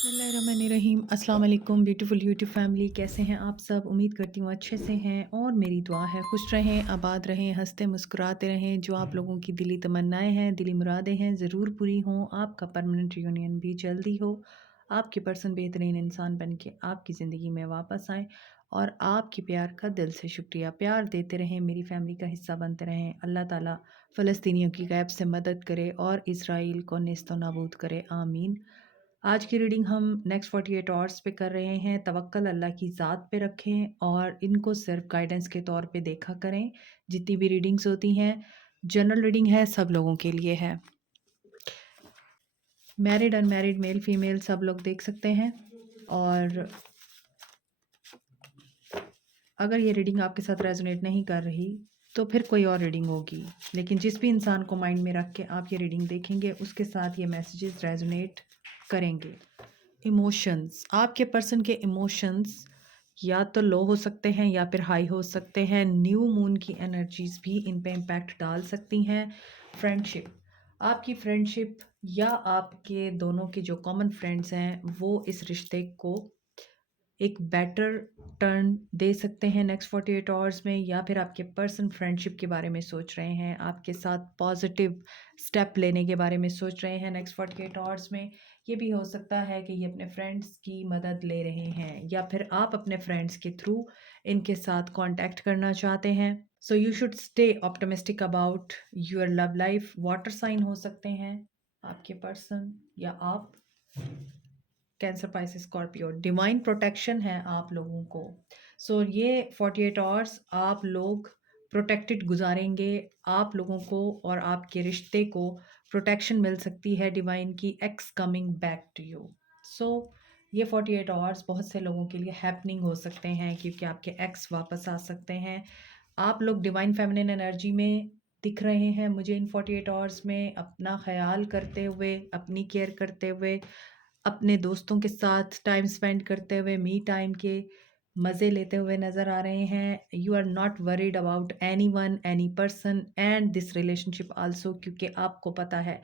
बिस्मिल्लाहिर्रहमानिर्रहीम। अस्सलाम वालेकुम ब्यूटीफुल यूट्यूब फैमिली, कैसे हैं आप सब? उम्मीद करती हूँ अच्छे से हैं और मेरी दुआ है खुश रहें, आबाद रहें, हंसते मुस्कुराते रहें। जो आप लोगों की दिली तमन्नाएं हैं, दिली मुरादें हैं, ज़रूर पूरी हों। आपका परमानेंट यूनियन भी जल्दी हो। आपकी पर्सन बेहतरीन इंसान बन के आपकी ज़िंदगी में वापस आए और आपके प्यार का दिल से शुक्रिया। प्यार देते रहें, मेरी फैमिली का हिस्सा बनते रहें। अल्लाह ताला फ़लस्तीनियों की गैब से मदद करे और इसराइल को नेस्तो नाबूद करे, आमीन। आज की रीडिंग हम नेक्स्ट 48 आवर्स पे कर रहे हैं। तवक्कल अल्लाह की ज़ात पे रखें और इनको सिर्फ गाइडेंस के तौर पे देखा करें। जितनी भी रीडिंग्स होती हैं जनरल रीडिंग है, सब लोगों के लिए है। मैरिड अनमैरिड मेल फीमेल सब लोग देख सकते हैं। और अगर ये रीडिंग आपके साथ रेजोनेट नहीं कर रही तो फिर कोई और रीडिंग होगी, लेकिन जिस भी इंसान को माइंड में रख के आप ये रीडिंग देखेंगे उसके साथ ये मैसेजेस रेजोनेट करेंगे। इमोशंस, आपके पर्सन के इमोशंस या तो लो हो सकते हैं या फिर हाई हो सकते हैं। न्यू मून की एनर्जीज भी इन पे इम्पैक्ट डाल सकती हैं। फ्रेंडशिप, आपकी फ्रेंडशिप या आपके दोनों के जो कॉमन फ्रेंड्स हैं वो इस रिश्ते को एक बेटर टर्न दे सकते हैं नेक्स्ट 48 आवर्स में। या फिर आपके पर्सन फ्रेंडशिप के बारे में सोच रहे हैं, आपके साथ पॉजिटिव स्टेप लेने के बारे में सोच रहे हैं नेक्स्ट 48 आवर्स में। ये भी हो सकता है कि ये अपने फ्रेंड्स की मदद ले रहे हैं या फिर आप अपने फ्रेंड्स के थ्रू इनके साथ कांटेक्ट करना चाहते हैं। So you should stay optimistic about your love life. Water sign हो सकते हैं आपके पर्सन या आप। Cancer, Pisces, Scorpio. Divine protection है आप लोगों को। सो ये 48 आवर्स आप लोग प्रोटेक्टेड गुजारेंगे। आप लोगों को और आपके रिश्ते को प्रोटेक्शन मिल सकती है डिवाइन की, ex coming back to you. So ये 48 आवर्स बहुत से लोगों के लिए हैपनिंग हो सकते हैं क्योंकि आपके एक्स वापस आ सकते हैं। आप लोग डिवाइन फेमिनिन एनर्जी में दिख रहे हैं मुझे इन 48 आवर्स में, अपना ख्याल करते हुए, अपनी केयर करते हुए, अपने दोस्तों के साथ टाइम स्पेंड करते हुए, मी टाइम के मज़े लेते हुए नज़र आ रहे हैं। You are not worried about anyone, any person and this relationship also, क्योंकि आपको पता है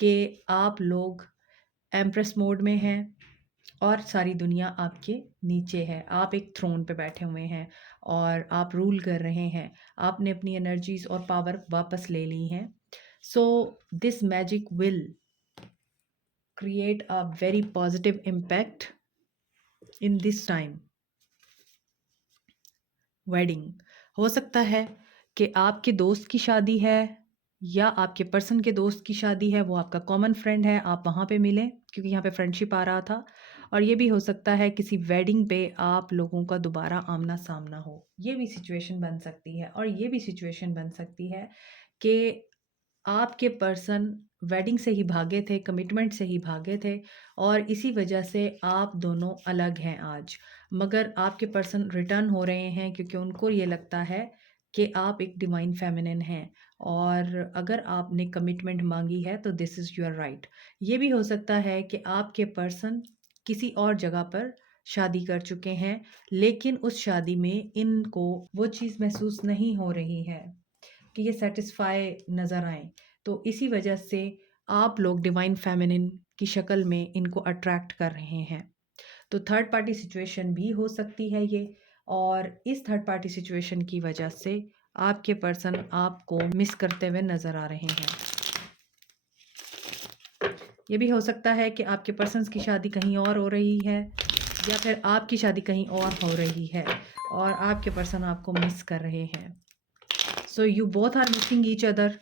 कि आप लोग एम्प्रेस मोड में हैं और सारी दुनिया आपके नीचे है। आप एक थ्रोन पे बैठे हुए हैं और आप रूल कर रहे हैं। आपने अपनी एनर्जीज और पावर वापस ले ली हैं। So this magic will create a very positive impact in this time. Wedding हो सकता है कि आपके दोस्त की शादी है या आपके पर्सन के दोस्त की शादी है, वो आपका कॉमन फ्रेंड है, आप वहाँ पे मिलें क्योंकि यहाँ पे फ्रेंडशिप आ रहा था। और ये भी हो सकता है किसी वेडिंग पे आप लोगों का दोबारा आमना सामना हो। ये भी सिचुएशन बन सकती है। और ये भी सिचुएशन बन सकती है कि आपके पर्सन वेडिंग से ही भागे थे, कमिटमेंट से ही भागे थे और इसी वजह से आप दोनों अलग हैं आज। मगर आपके पर्सन रिटर्न हो रहे हैं क्योंकि उनको ये लगता है कि आप एक डिवाइन फेमिनिन हैं और अगर आपने कमिटमेंट मांगी है तो दिस इज़ योर राइट। ये भी हो सकता है कि आपके पर्सन किसी और जगह पर शादी कर चुके हैं, लेकिन उस शादी में इनको वो चीज़ महसूस नहीं हो रही है कि ये सेटिस्फाई नज़र आएँ। तो इसी वजह से आप लोग डिवाइन फेमिनिन की शक्ल में इनको अट्रैक्ट कर रहे हैं। तो थर्ड पार्टी सिचुएशन भी हो सकती है ये। और इस थर्ड पार्टी सिचुएशन की वजह से आपके पर्सन आपको मिस करते हुए नज़र आ रहे हैं। ये भी हो सकता है कि आपके पर्सन्स की शादी कहीं और हो रही है या फिर आपकी शादी कहीं और हो रही है और आपके पर्सन आपको मिस कर रहे हैं। So you both are missing each other.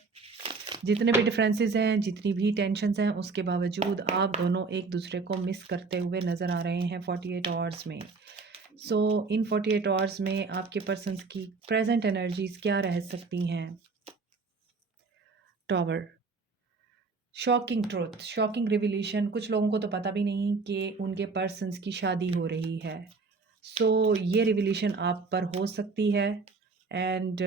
जितने भी डिफरेंसेस हैं, जितनी भी टेंशन्स हैं, उसके बावजूद आप दोनों एक दूसरे को मिस करते हुए नज़र आ रहे हैं 48 आवर्स में। सो इन 48 आवर्स में आपके पर्सन्स की प्रेजेंट एनर्जीज क्या रह सकती हैं? Tower, shocking truth, shocking revelation. कुछ लोगों को तो पता भी नहीं कि उनके पर्सन्स की शादी हो रही है। सो ये रिविलेशन आप पर हो सकती है। And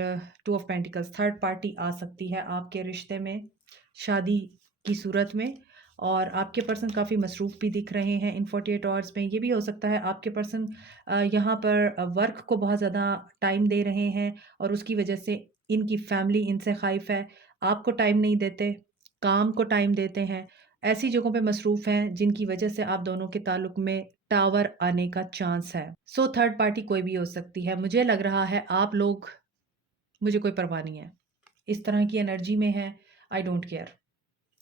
two of pentacles, third party आ सकती है आपके रिश्ते में शादी की सूरत में। और आपके पर्सन काफ़ी मसरूफ़ भी दिख रहे हैं इन 48 आवर्स में। ये भी हो सकता है आपके पर्सन यहाँ पर वर्क को बहुत ज़्यादा टाइम दे रहे हैं और उसकी वजह से इनकी फैमिली इनसे ख़ाइफ़ है, आपको टाइम नहीं देते, काम को टाइम देते हैं। ऐसी जगहों पे मसरूफ़ हैं जिनकी वजह से आप दोनों के ताल्लुक में टावर आने का चांस है। सो थर्ड पार्टी कोई भी हो सकती है। मुझे लग रहा है आप लोग, मुझे कोई परवाह नहीं है। इस तरह की एनर्जी में है, आई डोंट केयर।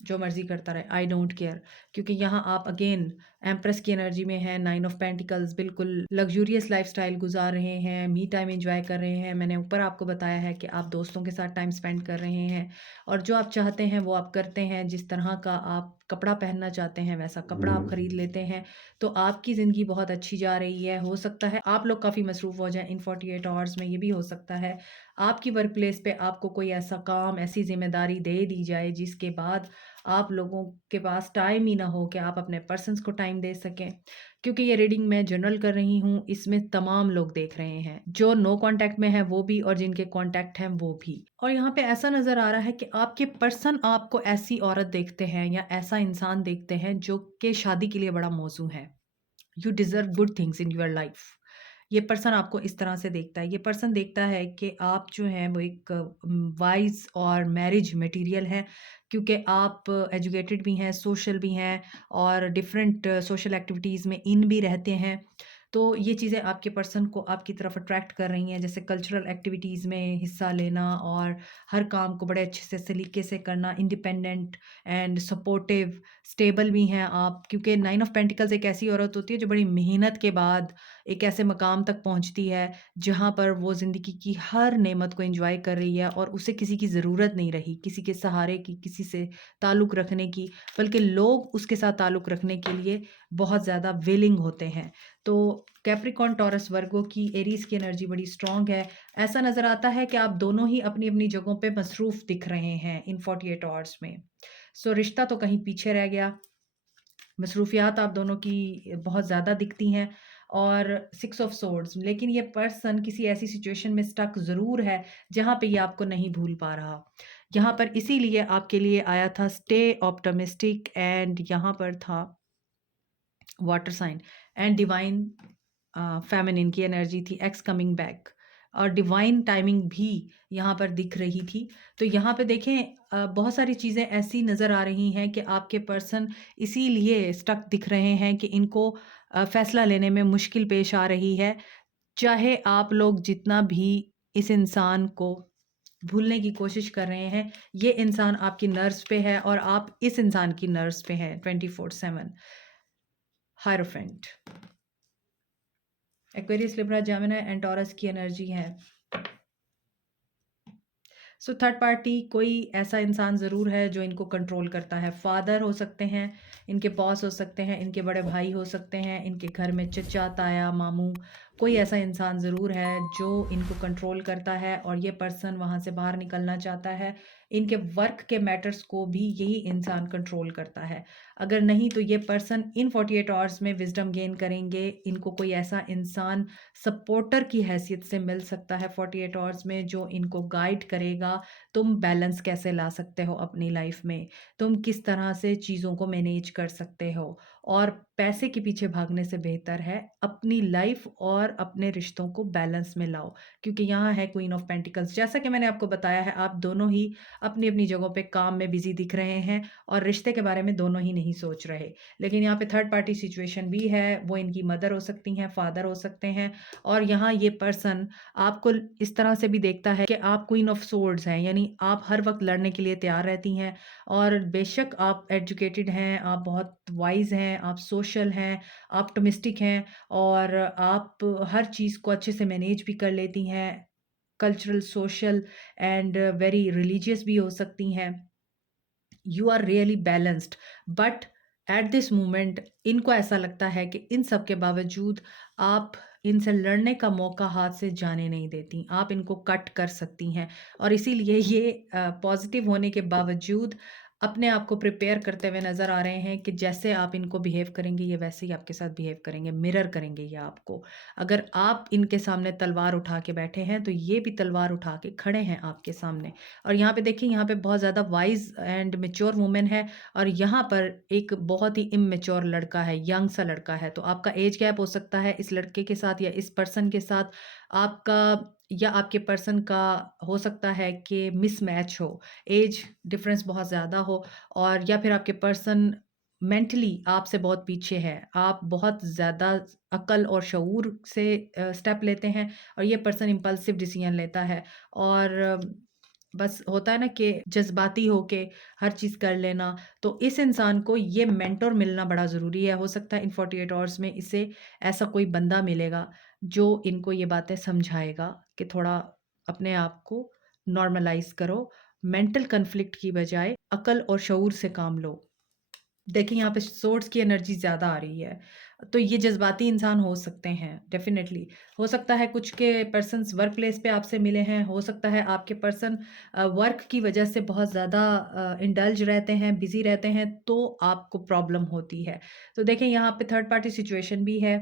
जो मर्ज़ी करता रहे, आई डोंट केयर। क्योंकि यहाँ आप अगेन एम्प्रेस की एनर्जी में हैं, 9 ऑफ पेंटिकल्स, बिल्कुल लग्ज़ूरियस लाइफ़स्टाइल गुज़ार रहे हैं, मी टाइम एन्जॉय कर रहे हैं। मैंने ऊपर आपको बताया है कि आप दोस्तों के साथ टाइम स्पेंड कर रहे हैं और जो आप चाहते हैं वो आप करते हैं। जिस तरह का आप कपड़ा पहनना चाहते हैं वैसा कपड़ा आप खरीद लेते हैं। तो आपकी ज़िंदगी बहुत अच्छी जा रही है। हो सकता है आप लोग काफ़ी मसरूफ़ हो जाएँ इन 48 आवर्स में, ये भी हो सकता है। आपकी वर्क प्लेस पे आपको कोई ऐसा काम, ऐसी ज़िम्मेदारी दे दी जाए जिसके बाद आप लोगों के पास टाइम ही ना हो कि आप अपने पर्सन्स को टाइम दे सकें। क्योंकि ये रीडिंग मैं जनरल कर रही हूँ, इसमें तमाम लोग देख रहे हैं, जो नो कॉन्टैक्ट में हैं वो भी और जिनके कॉन्टैक्ट हैं वो भी। और यहाँ पे ऐसा नज़र आ रहा है कि आपके पर्सन आपको ऐसी औरत देखते हैं या ऐसा इंसान देखते हैं जो कि शादी के लिए बड़ा मौज़ू है। You deserve good things in your life. ये पर्सन आपको इस तरह से देखता है। ये पर्सन देखता है कि आप जो हैं वो एक वाइज़ और मैरिज मटेरियल हैं, क्योंकि आप एजुकेटेड भी हैं, सोशल भी हैं और डिफरेंट सोशल एक्टिविटीज़ में इन भी रहते हैं। तो ये चीज़ें आपके पर्सन को आपकी तरफ अट्रैक्ट कर रही हैं, जैसे कल्चरल एक्टिविटीज़ में हिस्सा लेना और हर काम को बड़े अच्छे से सलीके से करना, इंडिपेंडेंट एंड सपोर्टिव, स्टेबल भी हैं आप। क्योंकि 9 ऑफ पेंटिकल्स एक ऐसी औरत होती है जो बड़ी मेहनत के बाद एक ऐसे मकाम तक पहुँचती है, जहाँ पर वो ज़िंदगी की हर नेमत को एन्जॉय कर रही है और उसे किसी की ज़रूरत नहीं रही, किसी के सहारे की, किसी से ताल्लुक़ रखने की, बल्कि लोग उसके साथ ताल्लुक़ रखने के लिए बहुत ज़्यादा विलिंग होते हैं। तो कैप्रिकॉर्न, टॉरस, वर्गो की एरीज़ की एनर्जी बड़ी स्ट्रॉन्ग है। ऐसा नज़र आता है कि आप दोनों ही अपनी-अपनी जगहों पे मसरूफ़ दिख रहे हैं इन 48 आवर्स में। सो रिश्ता तो कहीं पीछे रह गया। मसरूफ़ियात आप दोनों की बहुत ज़्यादा दिखती हैं और 6 ऑफ सोर्ड्स, लेकिन ये पर्सन किसी ऐसी सिचुएशन में स्टक ज़रूर है, जहाँ पे ये आपको नहीं भूल पा रहा। यहाँ पर इसीलिए आपके लिए आया था स्टे ऑप्टिमिस्टिक एंड यहाँ पर था water sign and divine feminine की एनर्जी थी, एक्स कमिंग बैक और डिवाइन टाइमिंग भी यहाँ पर दिख रही थी। तो यहाँ पे देखें बहुत सारी चीज़ें ऐसी नज़र आ रही हैं कि आपके पर्सन इसीलिए स्टक दिख रहे हैं कि इनको फ़ैसला लेने में मुश्किल पेश आ रही है। चाहे आप लोग जितना भी इस इंसान को भूलने की कोशिश कर रहे हैं, ये इंसान आपकी नर्व्स पे है और आप इस इंसान की नर्व्स पे हैं 24/7। Hierophant, Aquarius, Libra, Gemini and taurus की एनर्जी है। सो थर्ड पार्टी कोई ऐसा इंसान ज़रूर है जो इनको कंट्रोल करता है। फादर हो सकते हैं, इनके बॉस हो सकते हैं, इनके बड़े भाई हो सकते हैं, इनके घर में चचा, ताया, मामू, कोई ऐसा इंसान ज़रूर है जो इनको कंट्रोल करता है और ये पर्सन वहाँ से बाहर निकलना चाहता है। इनके वर्क के मैटर्स को भी यही इंसान कंट्रोल करता है। अगर नहीं तो ये पर्सन इन 48 आवर्स में विज़डम गेन करेंगे। इनको कोई ऐसा इंसान सपोर्टर की हैसियत से मिल सकता है 48 आवर्स में, जो इनको गाइड करेगा, तुम बैलेंस कैसे ला सकते हो अपनी लाइफ में, तुम किस तरह से चीज़ों को मैनेज कर सकते हो। और पैसे के पीछे भागने से बेहतर है अपनी लाइफ और अपने रिश्तों को बैलेंस में लाओ। क्योंकि यहाँ है क्वीन ऑफ पेंटिकल्स, जैसा कि मैंने आपको बताया है, आप दोनों ही अपनी अपनी जगहों पे काम में बिजी दिख रहे हैं और रिश्ते के बारे में दोनों ही नहीं सोच रहे। लेकिन यहाँ पे थर्ड पार्टी सिचुएशन भी है, वो इनकी मदर हो सकती हैं, फादर हो सकते हैं। और यहाँ ये पर्सन आपको इस तरह से भी देखता है कि आप क्वीन ऑफ सोर्ड्स हैं, यानी आप हर वक्त लड़ने के लिए तैयार रहती हैं। और बेशक आप एजुकेटेड हैं, आप बहुत वाइज हैं, आप सोशल हैं, आप ऑप्टिमिस्टिक हैं और आप हर चीज़ को अच्छे से मैनेज भी कर लेती हैं। Cultural, social and very religious भी हो सकती हैं। You are really balanced, but at this moment इनको ऐसा लगता है कि इन सब के बावजूद आप इनसे लड़ने का मौका हाथ से जाने नहीं देती, आप इनको कट कर सकती हैं। और इसीलिए ये पॉजिटिव होने के बावजूद अपने आप को प्रिपेयर करते हुए नज़र आ रहे हैं कि जैसे आप इनको बिहेव करेंगे ये वैसे ही आपके साथ बिहेव करेंगे, मिरर करेंगे ये आपको। अगर आप इनके सामने तलवार उठा के बैठे हैं तो ये भी तलवार उठा के खड़े हैं आपके सामने। और यहाँ पे देखिए, यहाँ पे बहुत ज़्यादा वाइज़ एंड मैच्योर वुमन है और यहाँ पर एक बहुत ही इमैच्योर लड़का है, यंग सा लड़का है। तो आपका एज गैप हो सकता है इस लड़के के साथ या इस पर्सन के साथ, आपका या आपके पर्सन का हो सकता है कि मिसमैच हो, एज डिफरेंस बहुत ज़्यादा हो और या फिर आपके पर्सन मेंटली आपसे बहुत पीछे है। आप बहुत ज़्यादा अक्ल और शऊर से स्टेप लेते हैं और ये पर्सन इम्पल्सिव डिसीजन लेता है और बस होता है ना कि जज़्बाती होके हर चीज़ कर लेना। तो इस इंसान को ये मेंटर मिलना बड़ा ज़रूरी है। हो सकता है इन 48 आवर्स में इसे ऐसा कोई बंदा मिलेगा जो इनको ये बातें समझाएगा कि थोड़ा अपने आप को नॉर्मलाइज़ करो। मेंटल कॉन्फ्लिक्ट की बजाय अक्ल और शऊर से काम लो। देखिए यहाँ पे सोर्स की एनर्जी ज़्यादा आ रही है, तो ये जज़्बाती इंसान हो सकते हैं डेफ़िनेटली। हो सकता है कुछ के पर्सन्स वर्क प्लेस पे आपसे मिले हैं, हो सकता है आपके पर्सन वर्क की वजह से बहुत ज़्यादा इंडल्ज रहते हैं, बिज़ी रहते हैं, तो आपको प्रॉब्लम होती है। तो देखें यहाँ पे थर्ड पार्टी सिचुएशन भी है,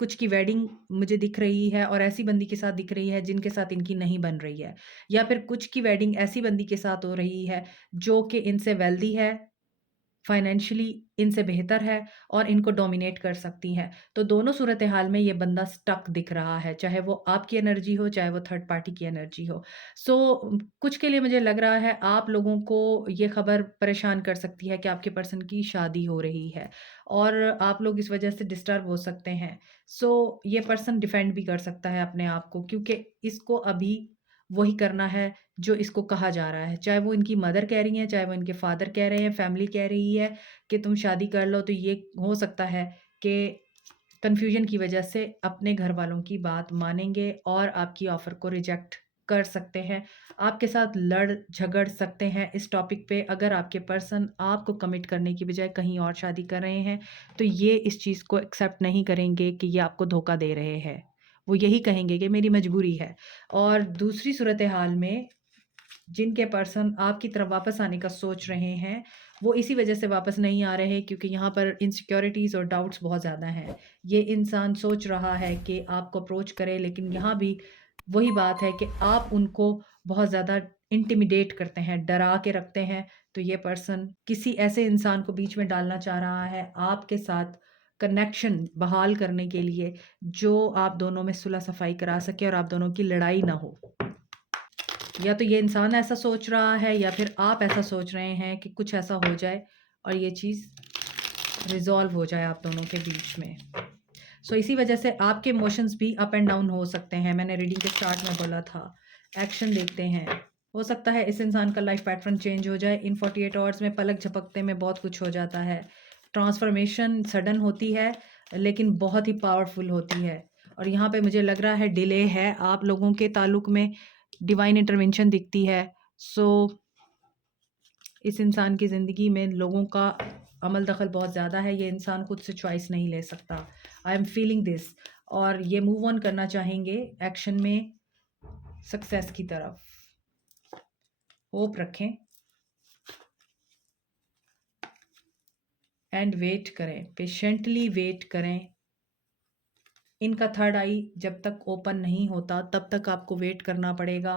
कुछ की वेडिंग मुझे दिख रही है और ऐसी बंदी के साथ दिख रही है जिनके साथ इनकी नहीं बन रही है, या फिर कुछ की वेडिंग ऐसी बंदी के साथ हो रही है जो कि इनसे वेल्दी है, फाइनेंशियली इनसे बेहतर है और इनको डोमिनेट कर सकती हैं। तो दोनों सूरत हाल में ये बंदा स्टक दिख रहा है, चाहे वो आपकी एनर्जी हो, चाहे वो थर्ड पार्टी की एनर्जी हो। सो कुछ के लिए मुझे लग रहा है आप लोगों को ये खबर परेशान कर सकती है कि आपके पर्सन की शादी हो रही है और आप लोग इस वजह से डिस्टर्ब हो सकते हैं। सो ये पर्सन डिफेंड भी कर सकता है अपने आप को, क्योंकि इसको अभी वही करना है जो इसको कहा जा रहा है। चाहे वो इनकी मदर कह रही हैं, चाहे वो इनके फादर कह रहे हैं, फैमिली कह रही है कि तुम शादी कर लो, तो ये हो सकता है कि कन्फ्यूजन की वजह से अपने घर वालों की बात मानेंगे और आपकी ऑफ़र को रिजेक्ट कर सकते हैं। आपके साथ लड़ झगड़ सकते हैं इस टॉपिक पे। अगर आपके पर्सन आपको कमिट करने की बजाय कहीं और शादी कर रहे हैं, तो ये इस चीज़ को एक्सेप्ट नहीं करेंगे कि ये आपको धोखा दे रहे हैं। वो यही कहेंगे कि मेरी मजबूरी है। और दूसरी सूरत हाल में जिनके पर्सन आपकी तरफ वापस आने का सोच रहे हैं, वो इसी वजह से वापस नहीं आ रहे क्योंकि यहाँ पर इनसिक्योरिटीज़ और डाउट्स बहुत ज़्यादा हैं। ये इंसान सोच रहा है कि आपको अप्रोच करे, लेकिन यहाँ भी वही बात है कि आप उनको बहुत ज़्यादा इंटिमिडेट करते हैं, डरा के रखते हैं। तो ये पर्सन किसी ऐसे इंसान को बीच में डालना चाह रहा है आपके साथ कनेक्शन बहाल करने के लिए, जो आप दोनों में सुलह सफाई करा सके और आप दोनों की लड़ाई ना हो। या तो ये इंसान ऐसा सोच रहा है या फिर आप ऐसा सोच रहे हैं कि कुछ ऐसा हो जाए और ये चीज़ रिज़ॉल्व हो जाए आप दोनों के बीच में। सो इसी वजह से आपके इमोशंस भी अप एंड डाउन हो सकते हैं। मैंने रीडिंग के स्टार्ट में बोला था। एक्शन देखते हैं। हो सकता है इस इंसान का लाइफ पैटर्न चेंज हो जाए। इन 48 आवर्स में पलक झपकते में बहुत कुछ हो जाता है। ट्रांसफॉर्मेशन सडन होती है, लेकिन बहुत ही पावरफुल होती है। और यहाँ पे मुझे लग रहा है डिले है आप लोगों के ताल्लुक में, डिवाइन इंटरवेंशन दिखती है। सो इस इंसान की ज़िंदगी में लोगों का अमल दखल बहुत ज़्यादा है। ये इंसान खुद से चॉइस नहीं ले सकता। I am feeling this. और ये मूव ऑन करना चाहेंगे एक्शन में सक्सेस की तरफ। होप रखें एंड वेट करें, पेशेंटली वेट करें। इनका थर्ड आई जब तक ओपन नहीं होता तब तक आपको वेट करना पड़ेगा,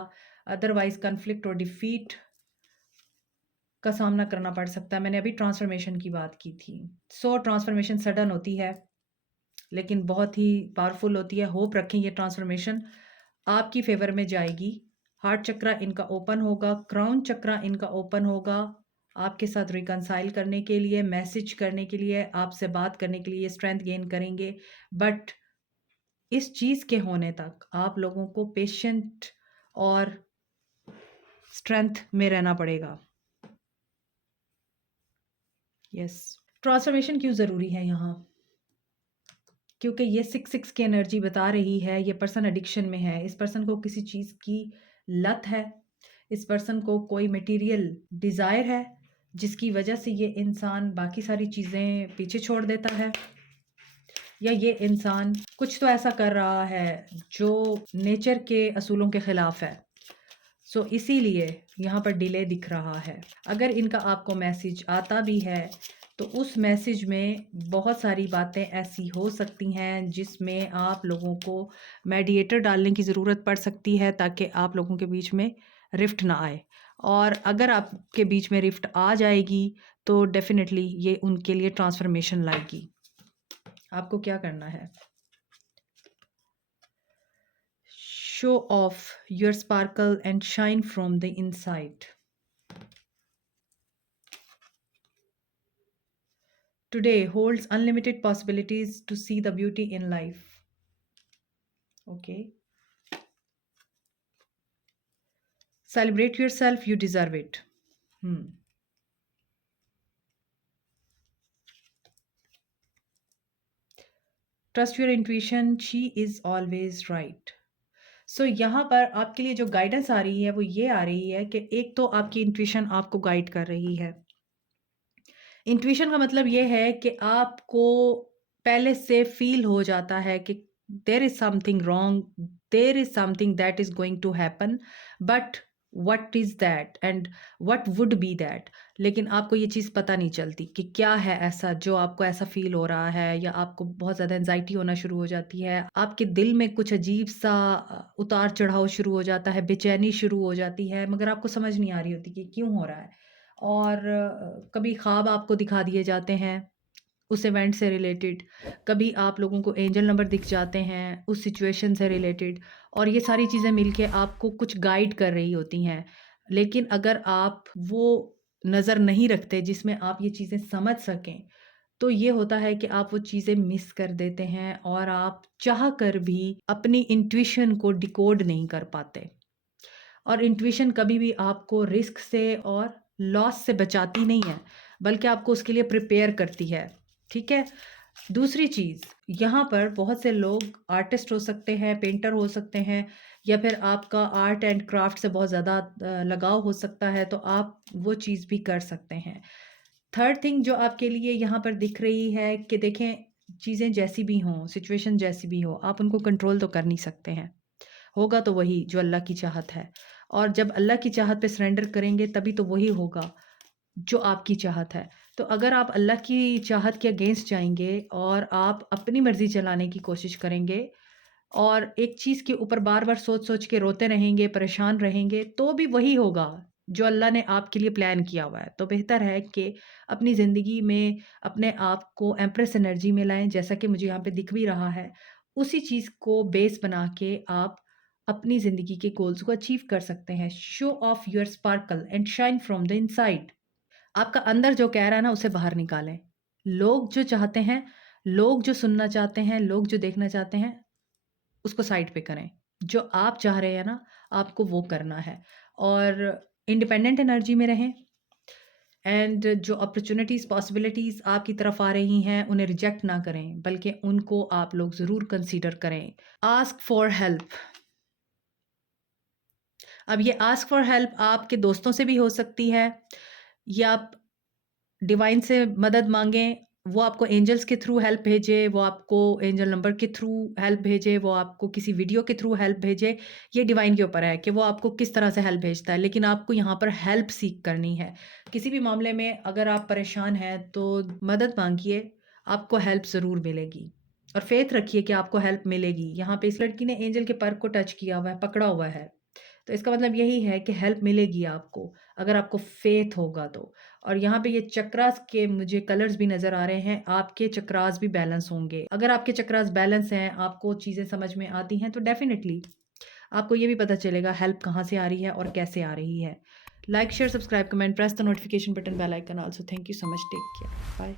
अदरवाइज कन्फ्लिक्ट और डिफीट का सामना करना पड़ सकता है। मैंने अभी ट्रांसफॉर्मेशन की बात की थी। सो ट्रांसफॉर्मेशन सडन होती है लेकिन बहुत ही पावरफुल होती है। होप रखें ये ट्रांसफॉर्मेशन आपकी फेवर में जाएगी। हार्ट चक्रा इनका ओपन होगा, क्राउन चक्रा इनका ओपन होगा आपके साथ रिकंसाइल करने के लिए, मैसेज करने के लिए, आपसे बात करने के लिए स्ट्रेंथ गेन करेंगे। बट इस चीज़ के होने तक आप लोगों को पेशेंट और स्ट्रेंथ में रहना पड़ेगा। यस, ट्रांसफॉर्मेशन क्यों ज़रूरी है यहाँ? क्योंकि ये 6-6 की एनर्जी बता रही है ये पर्सन एडिक्शन में है। इस पर्सन को किसी चीज़ की लत है। इस पर्सन को कोई मटेरियल डिज़ायर है, जिसकी वजह से ये इंसान बाकी सारी चीज़ें पीछे छोड़ देता है। या ये इंसान कुछ तो ऐसा कर रहा है जो नेचर के असूलों के ख़िलाफ़ है। सो इसीलिए यहाँ पर डिले दिख रहा है। अगर इनका आपको मैसेज आता भी है तो उस मैसेज में बहुत सारी बातें ऐसी हो सकती हैं जिसमें आप लोगों को मेडिएटर डालने की ज़रूरत पड़ सकती है ताकि आप लोगों के बीच में रिफ्ट ना आए। और अगर आपके बीच में रिफ्ट आ जाएगी तो डेफ़िनेटली ये उनके लिए ट्रांसफॉर्मेशन लाएगी। आपको क्या करना है? Show off your sparkle and shine from the inside. today holds unlimited possibilities to see the beauty in life. Okay. Celebrate yourself, you deserve it. Trust your intuition, she is always right. सो यहाँ पर आपके लिए जो guidance आ रही है वो ये आ रही है कि एक तो आपकी इंट्यूशन आपको गाइड कर रही है। इंट्यूशन का मतलब ये है कि आपको पहले से फील हो जाता है कि there is something wrong, there is something that is going to happen, but what is that and what would be that. लेकिन आपको ये चीज़ पता नहीं चलती कि क्या है ऐसा जो आपको ऐसा फील हो रहा है, या आपको बहुत ज़्यादा एंजाइटी होना शुरू हो जाती है, आपके दिल में कुछ अजीब सा उतार चढ़ाव शुरू हो जाता है, बेचैनी शुरू हो जाती है, मगर आपको समझ नहीं आ रही होती कि क्यों हो रहा है। और कभी ख्वाब आपको दिखा दिए जाते हैं उस इवेंट से रिलेटेड, कभी आप लोगों को एंजल नंबर दिख जाते हैं उस सिचुएशन से रिलेटेड, और ये सारी चीज़ें मिलके आपको कुछ गाइड कर रही होती हैं। लेकिन अगर आप वो नज़र नहीं रखते जिसमें आप ये चीज़ें समझ सकें, तो ये होता है कि आप वो चीज़ें मिस कर देते हैं और आप चाह कर भी अपनी इंट्यूशन को डिकोड नहीं कर पाते। और इंट्यूशन कभी भी आपको रिस्क से और लॉस से बचाती नहीं है, बल्कि आपको उसके लिए प्रिपेयर करती है। ठीक है? दूसरी चीज़, यहाँ पर बहुत से लोग आर्टिस्ट हो सकते हैं, पेंटर हो सकते हैं, या फिर आपका आर्ट एंड क्राफ्ट से बहुत ज़्यादा लगाव हो सकता है, तो आप वो चीज़ भी कर सकते हैं। थर्ड थिंग जो आपके लिए यहाँ पर दिख रही है कि देखें, चीज़ें जैसी भी हों, सिचुएशन जैसी भी हो, आप उनको कंट्रोल तो कर नहीं सकते हैं। होगा तो वही जो अल्लाह की चाहत है, और जब अल्लाह की चाहत पे सरेंडर करेंगे तभी तो वही होगा जो आपकी चाहत है। तो अगर आप अल्लाह की चाहत के अगेंस्ट जाएँगे और आप अपनी मर्ज़ी चलाने की कोशिश करेंगे और एक चीज़ के ऊपर बार-बार सोच-सोच के रोते रहेंगे, परेशान रहेंगे, तो भी वही होगा जो अल्लाह ने आपके लिए प्लान किया हुआ है। तो बेहतर है कि अपनी ज़िंदगी में अपने आप को एम्प्रेस एनर्जी में लाएँ, जैसा कि मुझे यहाँ पे दिख भी रहा है। उसी चीज़ को बेस बना के आप अपनी ज़िंदगी के गोल्स को अचीव कर सकते हैं। Show off your sparkle and shine from the inside. आपका अंदर जो कह रहा है ना, उसे बाहर निकालें। लोग जो चाहते हैं, लोग जो सुनना चाहते हैं, लोग जो देखना चाहते हैं, उसको साइड पे करें। जो आप चाह रहे हैं ना, आपको वो करना है, और इंडिपेंडेंट एनर्जी में रहें। एंड जो अपॉर्च्युनिटीज़, पॉसिबिलिटीज़ आपकी तरफ आ रही हैं, उन्हें रिजेक्ट ना करें, बल्कि उनको आप लोग ज़रूर कंसीडर करें। Ask for help. अब ये आस्क फॉर हेल्प आपके दोस्तों से भी हो सकती है, या आप डिवाइन से मदद माँगें, वो आपको एंजल्स के थ्रू हेल्प भेजे, वो आपको एंजल नंबर के थ्रू हेल्प भेजे, वो आपको किसी वीडियो के थ्रू हेल्प भेजे। ये डिवाइन के ऊपर है कि वो आपको किस तरह से हेल्प भेजता है, लेकिन आपको यहाँ पर हेल्प सीक करनी है। किसी भी मामले में अगर आप परेशान हैं, तो मदद माँगिए, आपको हेल्प ज़रूर मिलेगी, और फ़ेथ रखिए कि आपको हेल्प मिलेगी। यहाँ पे इस लड़की ने एंजल के पर को टच किया हुआ है, पकड़ा हुआ है। तो इसका मतलब यही है कि हेल्प मिलेगी आपको, अगर आपको फ़ेथ होगा तो। और यहाँ पे ये चक्रास के मुझे कलर्स भी नज़र आ रहे हैं, आपके चक्रास भी बैलेंस होंगे। अगर आपके चक्रास बैलेंस हैं, आपको चीज़ें समझ में आती हैं, तो डेफ़िनिटली आपको ये भी पता चलेगा हेल्प कहाँ से आ रही है और कैसे आ रही है। Like, share, subscribe, comment, press the notification button, bell icon also. Thank you so much, take care, bye.